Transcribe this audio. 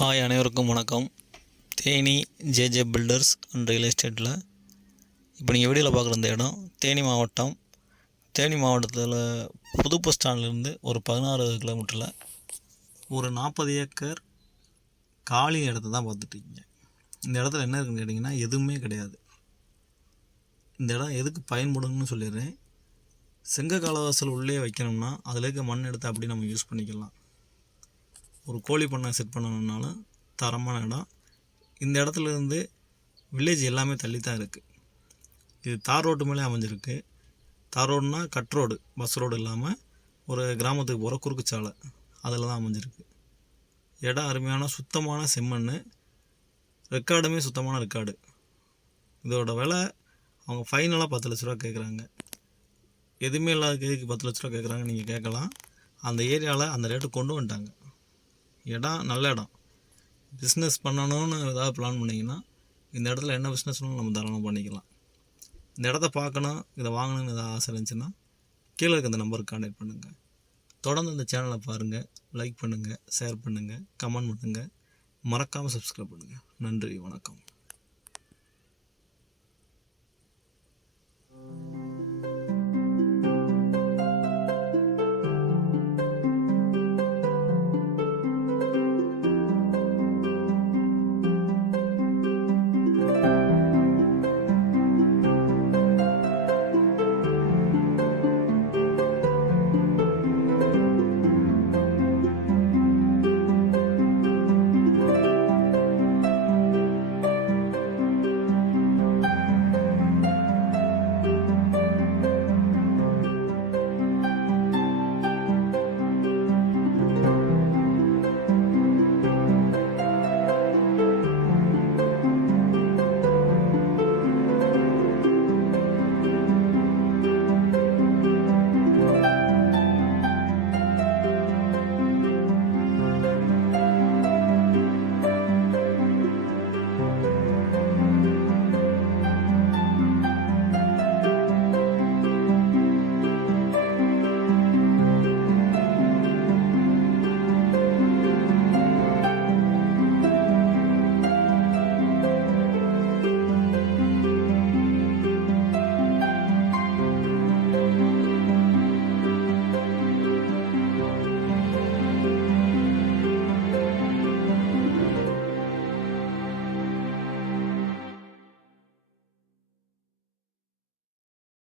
Hi, அனைவருக்கும் வணக்கம். Theni JJ filters and real எஸ்டேட்டில் இப்போ நீங்கள் வீடியோவில் பார்க்குற இந்த இடம் தேனி மாவட்டத்தில் புது பஸ் ஸ்டாண்ட்லேருந்து ஒரு 16 கிலோமீட்டரில் ஒரு 40 ஏக்கர் காலி இடத்த தான் பார்த்துட்ருக்கீங்க. இந்த இடத்துல என்ன இருக்குன்னு கேட்டிங்கன்னா எதுவுமே கிடையாது. இந்த இடம் எதுக்கு பயன்படும்னு சொல்லிடுறேன். செங்க காலவாசல் உள்ளே வைக்கணும்னா அதில் இருக்க மண் எடுத்து அப்படி நம்ம யூஸ் பண்ணிக்கலாம். ஒரு கோழி பண்ணை செட் பண்ணணுன்னாலும் தரமான இடம். இந்த இடத்துலேருந்து வில்லேஜ் எல்லாமே தள்ளி தான் இருக்குது. இது தார் ரோட்டு மேலே அமைஞ்சிருக்கு. தார் ரோடுனா கட் ரோடு, பஸ் ரோடு இல்லாமல் ஒரு கிராமத்துக்கு போகிற குறுக்கு சாலை, அதில் தான் அமைஞ்சிருக்கு. இடம் அருமையான சுத்தமான செம்மண், ரெக்கார்டுமே சுத்தமான ரெக்கார்டு. இதோட விலை அவங்க ஃபைனலாக 10 லட்ச ரூபா கேட்குறாங்க. எதுவுமே இல்லாத கேக்கு 10 லட்ச ரூபா கேட்குறாங்க. நீங்கள் கேட்கலாம். அந்த ஏரியாவில் அந்த ரேட்டு கொண்டு வந்துட்டாங்க. இடம் நல்ல இடம். பிஸ்னஸ் பண்ணணும்னு ஏதாவது பிளான் பண்ணிங்கன்னா இந்த இடத்துல என்ன பிஸ்னஸ்னாலும் நம்ம தாராளமாக பண்ணிக்கலாம். இந்த இடத்த பார்க்கணும், இதை வாங்கணும்னு ஏதாவது ஆசை இருந்துச்சுன்னா கீழே இருக்க இந்த நம்பருக்கு கான்டாக்ட் பண்ணுங்கள். தொடர்ந்து இந்த சேனலை பாருங்கள், லைக் பண்ணுங்கள், ஷேர் பண்ணுங்கள், கமெண்ட் பண்ணுங்கள், மறக்காமல் சப்ஸ்கிரைப் பண்ணுங்கள். நன்றி, வணக்கம்.